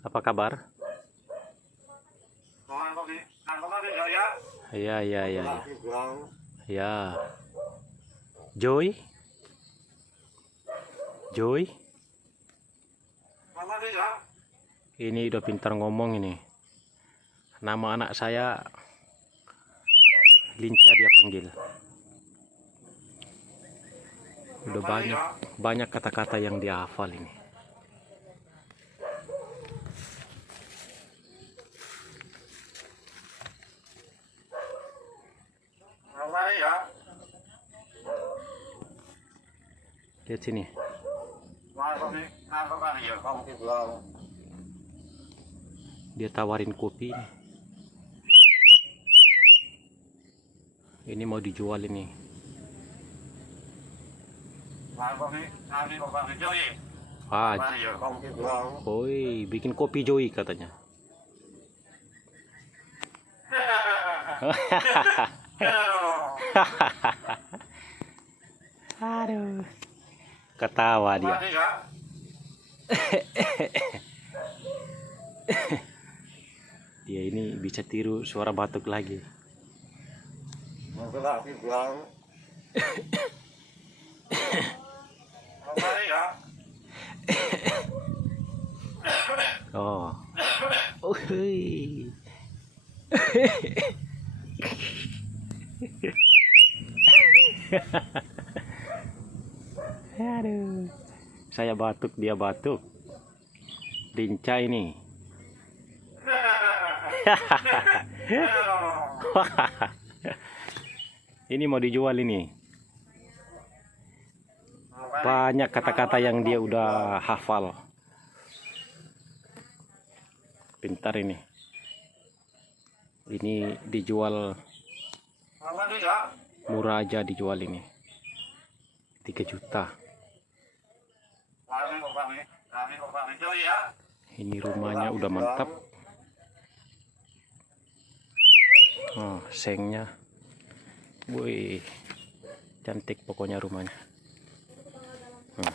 Apa kabar? Ya, ya, ya, ya. Ya. Joy? Joy? Ini udah pintar ngomong ini. Nama anak saya Linca dia panggil. Udah banyak kata-kata yang dia hafal ini. Lihat sini. Dia tawarin kopi nih. Ini mau dijual ini. Ah, oi, bikin kopi Joy katanya. Aduh, ketawa dia. Dia ini bisa tiru suara batuk lagi. Oh, aduh, saya batuk dia batuk. Linca ini. Ini mau dijual ini. Banyak kata-kata yang dia udah hafal. Pintar ini. Ini dijual murah aja dijual ini. 3 juta. Ini rumahnya udah mantap. Oh, sengnya. Wih, cantik pokoknya rumahnya. Ya.